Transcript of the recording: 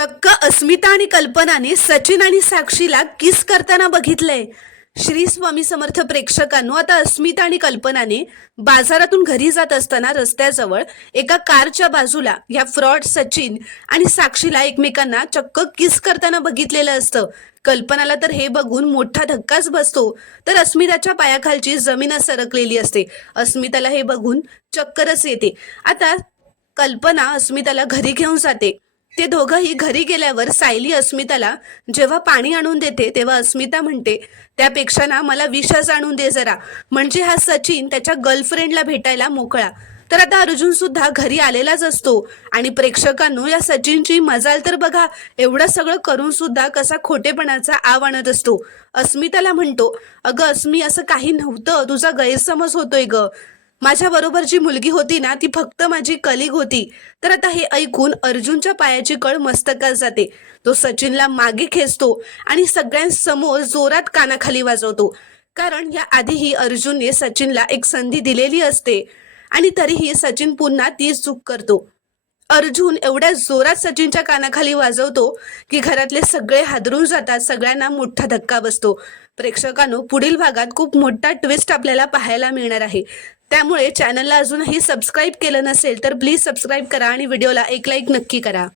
चक्क अस्मिता आणि कल्पनाने सचिन आणि साक्षीला किस करताना बघितलंय. श्री स्वामी समर्थ प्रेक्षकांनो, आता अस्मिता आणि कल्पनाने बाजारातून घरी जात असताना रस्त्याजवळ एका कारच्या बाजूला या फ्रॉड सचिन आणि साक्षीला एकमेकांना चक्क किस करताना बघितलेलं असतं. कल्पनाला तर हे बघून मोठा धक्काच बसतो, तर अस्मिताच्या पायाखालची जमीन सरकलेली असते. अस्मिताला हे बघून चक्करच येते. आता कल्पना अस्मिताला घरी घेऊन जाते. ते दोघंही घरी गेल्यावर सायली अस्मिताला जेव्हा पाणी आणून देते तेव्हा अस्मिता म्हणते, त्यापेक्षा ना मला विषच आणून दे जरा, म्हणजे हा सचिन त्याच्या गर्लफ्रेंडला भेटायला मोकळा. तर आता अर्जुन सुद्धा घरी आलेलाच असतो आणि प्रेक्षकांनो, या सचिनची मजाल तर बघा, एवढं सगळं करून सुद्धा कसा खोटेपणाचा आव आणत असतो. अस्मिताला म्हणतो, अगं अस्मी, असं काही नव्हतं, तुझा गैरसमज होतोय ग, माझ्या बरोबर जी मुलगी होती ना ती फक्त माझी कलिग होती. तर आता हे ऐकून अर्जुनच्या पायाची कळ मस्तकात जाते. तो सचिनला मागे खेचतो आणि सगळ्यांसमोर जोरात कानाखाली वाजवतो, कारण या आधीही अर्जुनने सचिनला एक संधी दिलेली असते आणि तरीही सचिन पुन्हा तीच चूक करतो. अर्जुन एवढ्या जोरात सचिनच्या कानाखाली वाजवतो की घरातले सगळे हादरून जातात. सगळ्यांना मोठा धक्का बसतो. प्रेक्षकांनो, पुढील भागात खूप मोठा ट्विस्ट आपल्याला पाहायला मिळणार आहे. त्यामुळे चॅनलला अजूनही सबस्क्राईब केलं नसेल तर प्लीज सबस्क्राईब करा आणि व्हिडिओला एक लाईक नक्की करा.